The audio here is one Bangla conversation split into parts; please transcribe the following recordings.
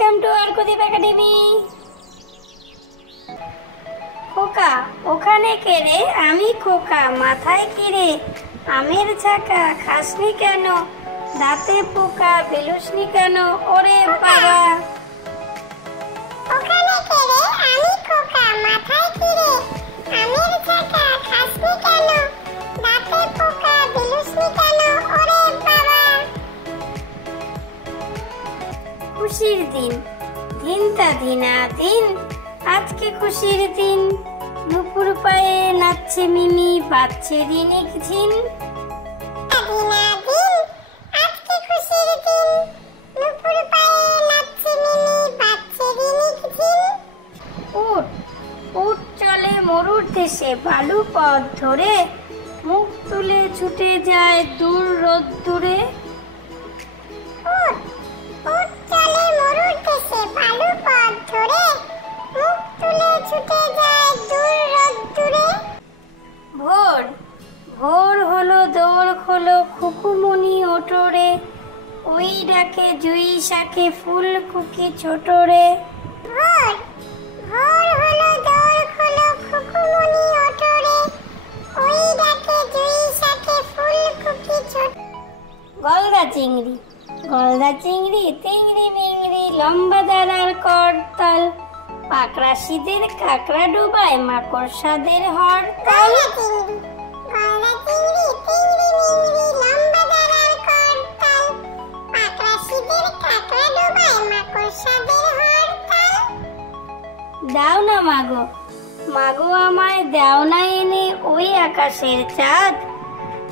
Welcome to আরকুদীপ academy. খোকা ওখানে কে রে? আমি খোকা। মাথায় কি রে? আমের ছাকা। খাসনি কেন? দাঁতে পোকা। বেলুসনি কেন? ওরে বাবা। ওখানে কে রে? আমি খোকা। মাথায় কি রে? আমের ছাকা। খাসনি কেন? দাঁতে পোকা। বেলুসনি কেন? ওরে বাবা। খুশির দিন, দিনটা দিনাদিন, আজকে খুশির দিন। নুপুর পায়ে নাচছে মিমি, বাজছে রিনিক ঝিন। দিনাদিন, আজকে খুশির দিন। নুপুর পায়ে নাচছে মিমি, বাজছে রিনিক ঝিন। উঠ উঠ চলে মরুর দেশে, বালু পথ ধরে মুখ তুলে ছুটে যায় দূর রোদ্দুরে। উঠ উঠ চলে মরুর দেশে, বালু পথ ধরে মুখ তুলে ছুটে যায় দূর রোদ্দুরে। ভোর ভোর হলো, দৌড় খোলো, খুকুমনি ওঠরে, ওই ডাকে জুই শাকে ফুলকুকি ছোটরে। ভোর ভোর হলো, দৌড় খোলো, খুকুমনি ওঠরে, ওই ডাকে জুই শাকে ফুলকুকি ছোট। গলদা চিংড়ি গলদা চিংড়ি, তিংড়ি মিংড়ি, লম্বা দাঁড়ার করতাল, পাকড়া শীতের কাকড়া ডুবায়, মাকড়সাদের হরতাল। গলদা চিংড়ি, তিংড়ি মিংড়ি, লম্বা দাঁড়ার করতাল, পাকড়া শীতের কাকড়া ডুবায়, মাকড়সাদের হরতাল। দাও না মাগো, মাগো আমায় দাও না এনে ওই আকাশের চাঁদ,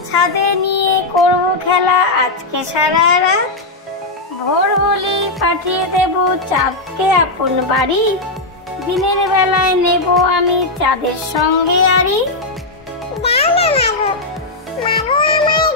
ছাদে নিয়ে করব খেলা আজকে সারা রাত। ভোর বলি পাঠিয়ে দেব চাঁদকে আপন বাড়ি, দিনের বেলায় নেব আমি চাঁদের সঙ্গে আড়ি। দাও না মাগো, মাগো আমায়